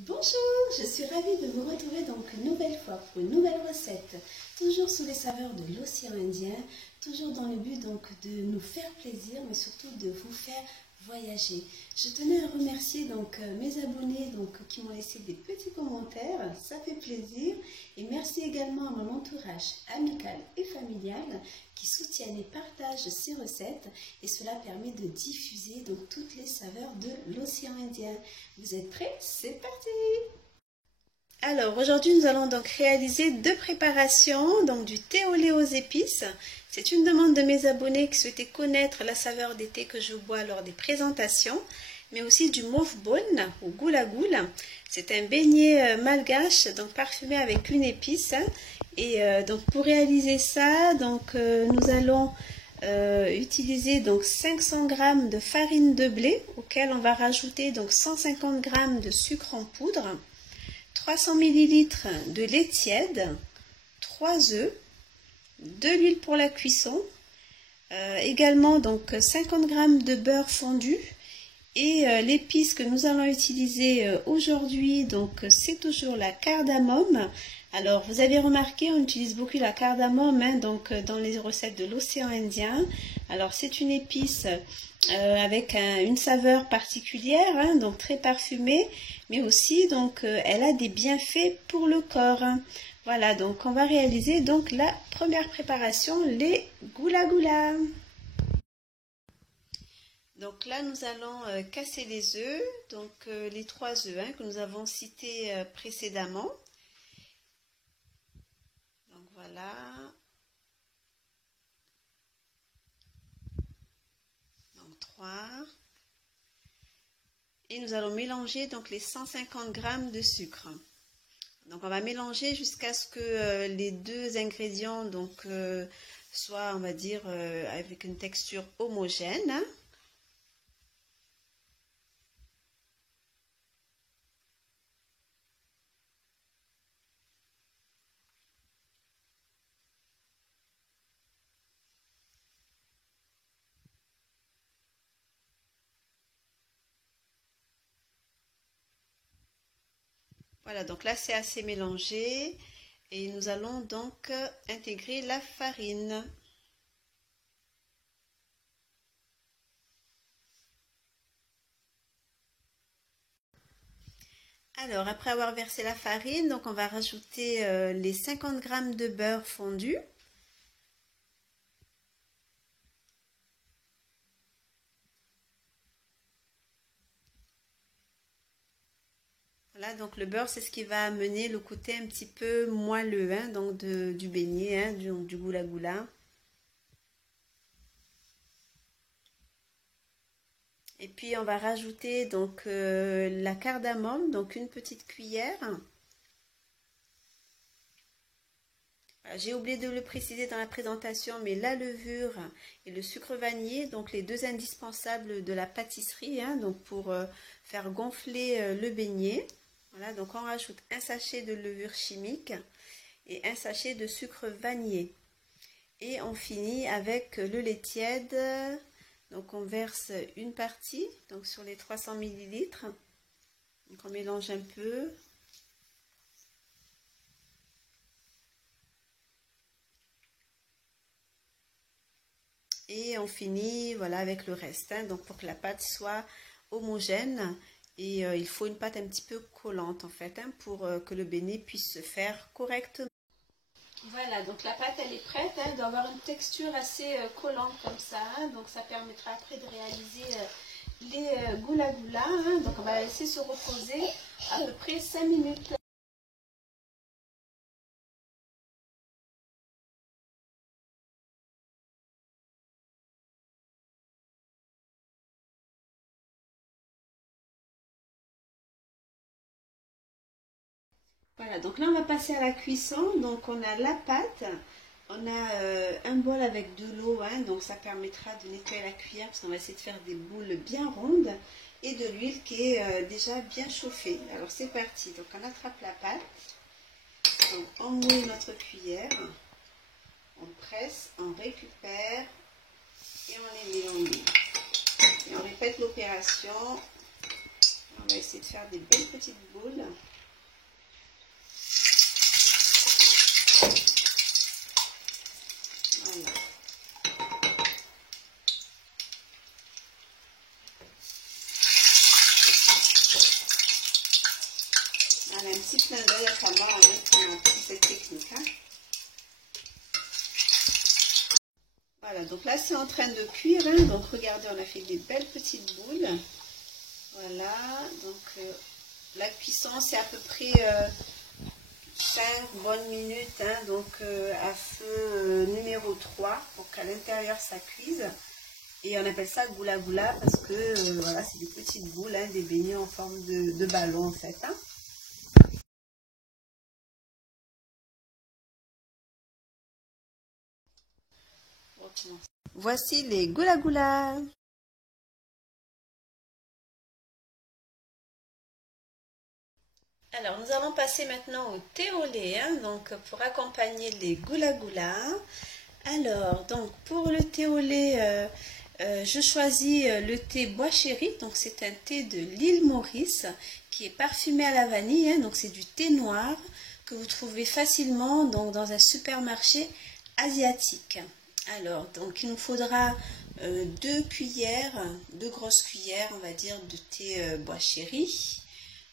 Bonjour, je suis ravie de vous retrouver donc une nouvelle fois pour une nouvelle recette, toujours sous les saveurs de l'océan Indien, toujours dans le but donc de nous faire plaisir, mais surtout de vous faire voyager. Je tenais à remercier donc mes abonnés qui m'ont laissé des petits commentaires, ça fait plaisir, et merci également à mon entourage amical et familial qui soutiennent et partagent ces recettes, et cela permet de diffuser donc toutes les saveurs de l'océan Indien. Vous êtes prêts? C'est parti! Alors aujourd'hui nous allons donc réaliser deux préparations, donc du thé au lait aux épices. C'est une demande de mes abonnés qui souhaitaient connaître la saveur des thés que je bois lors des présentations, mais aussi du mauve bone ou goula goula. C'est un beignet malgache donc parfumé avec une épice. Et donc pour réaliser ça, nous allons utiliser donc 500 g de farine de blé auquel on va rajouter donc 150 g de sucre en poudre, 300 ml de lait tiède, 3 œufs, de l'huile pour la cuisson, également donc 50 g de beurre fondu, et l'épice que nous allons utiliser aujourd'hui, donc c'est toujours la cardamome. Alors vous avez remarqué, on utilise beaucoup la cardamome dans les recettes de l'océan Indien. Alors c'est une épice avec une saveur particulière, donc très parfumée, mais aussi donc elle a des bienfaits pour le corps. Voilà, donc on va réaliser donc la première préparation, les goula goula. Donc là, nous allons casser les œufs, donc les 3 œufs que nous avons cités précédemment. Donc voilà. Donc 3. Et nous allons mélanger donc les 150 g de sucre. Donc on va mélanger jusqu'à ce que les deux ingrédients soient, on va dire, avec une texture homogène. Voilà, donc là c'est assez mélangé et nous allons donc intégrer la farine. Alors après avoir versé la farine, donc on va rajouter les 50 g de beurre fondu. Voilà, donc le beurre, c'est ce qui va amener le côté un petit peu moelleux du beignet, du goula goula. Et puis on va rajouter donc la cardamome, donc une petite cuillère. J'ai oublié de le préciser dans la présentation, mais la levure et le sucre vanillé, donc les deux indispensables de la pâtisserie, donc pour faire gonfler le beignet. Voilà, donc on rajoute un sachet de levure chimique et un sachet de sucre vanillé. Et on finit avec le lait tiède. Donc on verse une partie donc sur les 300 ml. Donc on mélange un peu. Et on finit voilà avec le reste, donc pour que la pâte soit homogène. Et il faut une pâte un petit peu collante en fait, pour que le beignet puisse se faire correctement. Voilà, donc la pâte elle est prête, elle doit avoir une texture assez collante comme ça, donc ça permettra après de réaliser les goula goula. Donc on va la laisser se reposer à peu près 5 minutes. Voilà, donc là on va passer à la cuisson. Donc on a la pâte, on a un bol avec de l'eau, donc ça permettra de nettoyer la cuillère parce qu'on va essayer de faire des boules bien rondes, et de l'huile qui est déjà bien chauffée. Alors c'est parti, donc on attrape la pâte, donc on mouille notre cuillère, on presse, on récupère et on les mélange. Et on répète l'opération. On va essayer de faire des belles petites boules. Voilà. On a un petit clin d'œil à moi avec cette technique. Hein. Voilà, donc là c'est en train de cuire. Hein. Donc regardez, on a fait des belles petites boules. Voilà, donc la cuisson c'est à peu près 5 bonnes minutes. Hein, donc à feu numéro 3 pour qu'à l'intérieur ça cuise. Et on appelle ça goula goula parce que voilà, c'est des petites boules, hein, des beignets en forme de ballon en fait. Hein. Voici les goula goula. Alors nous allons passer maintenant au thé au lait, hein, donc pour accompagner les goula goula. Alors donc pour le thé au lait, je choisis le thé Bois Chéri, donc c'est un thé de l'île Maurice qui est parfumé à la vanille, hein, donc c'est du thé noir que vous trouvez facilement donc, dans un supermarché asiatique. Alors donc il nous faudra 2 grosses cuillères on va dire de thé Bois Chéri,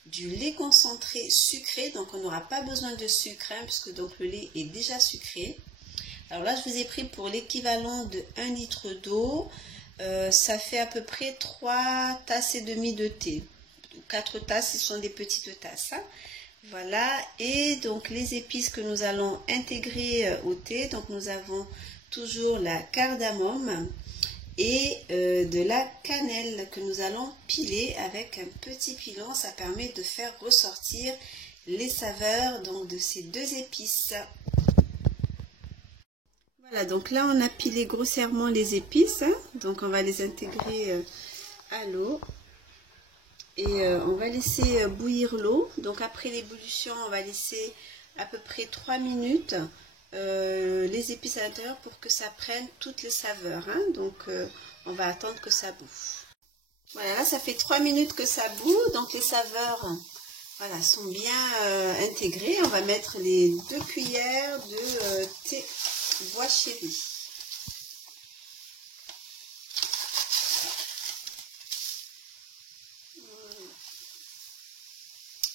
du lait concentré sucré, donc on n'aura pas besoin de sucre hein, puisque donc le lait est déjà sucré. Alors là je vous ai pris pour l'équivalent de 1 litre d'eau. Ça fait à peu près 3 tasses et demie de thé. 4 tasses, ce sont des petites tasses. Hein. Voilà, et donc les épices que nous allons intégrer au thé, donc nous avons toujours la cardamome et de la cannelle que nous allons piler avec un petit pilon. Ça permet de faire ressortir les saveurs donc, de ces 2 épices. Voilà, donc là on a pilé grossièrement les épices, hein, donc on va les intégrer à l'eau et on va laisser bouillir l'eau. Donc après l'ébullition, on va laisser à peu près 3 minutes les épices à l'intérieur pour que ça prenne toutes les saveurs. Hein, donc on va attendre que ça bouffe. Voilà, là ça fait 3 minutes que ça bout, donc les saveurs voilà, sont bien intégrées. On va mettre les 2 cuillères de thé Bois Chéri.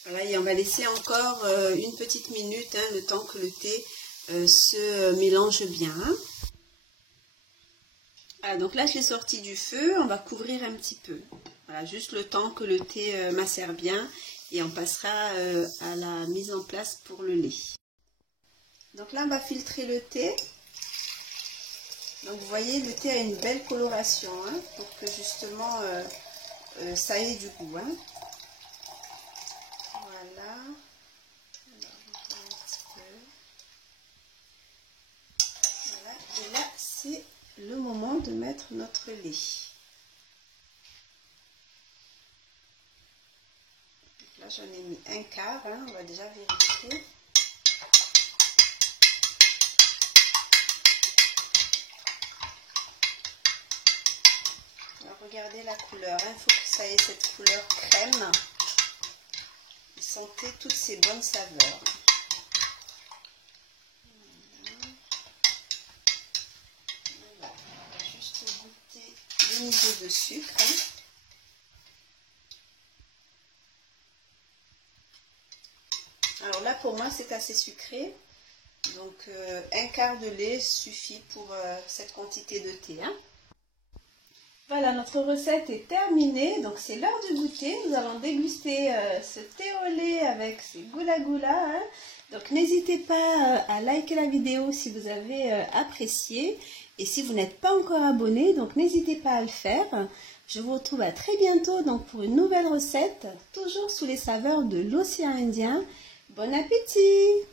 Voilà, et on va laisser encore une petite minute, hein, le temps que le thé se mélange bien. Voilà, donc là je l'ai sorti du feu, on va couvrir un petit peu. Voilà, juste le temps que le thé macère bien et on passera à la mise en place pour le lait. Donc là on va filtrer le thé. Donc vous voyez, le thé a une belle coloration hein, pour que justement ça ait du goût. Hein. Voilà. Alors, un petit peu. Voilà. Et là, c'est le moment de mettre notre lait. Donc là, j'en ai mis 1/4. Hein, on va déjà vérifier. Regardez la couleur, il faut que ça ait cette couleur crème. Et sentez toutes ces bonnes saveurs. Voilà. On va juste goûter le niveau de sucre. Alors là pour moi c'est assez sucré. Donc 1/4 de lait suffit pour cette quantité de thé. Hein. Voilà, notre recette est terminée, donc c'est l'heure du goûter. Nous allons déguster ce thé au lait avec ces goula goula. Hein. Donc n'hésitez pas à liker la vidéo si vous avez apprécié. Et si vous n'êtes pas encore abonné, donc n'hésitez pas à le faire. Je vous retrouve à très bientôt donc, pour une nouvelle recette, toujours sous les saveurs de l'océan Indien. Bon appétit!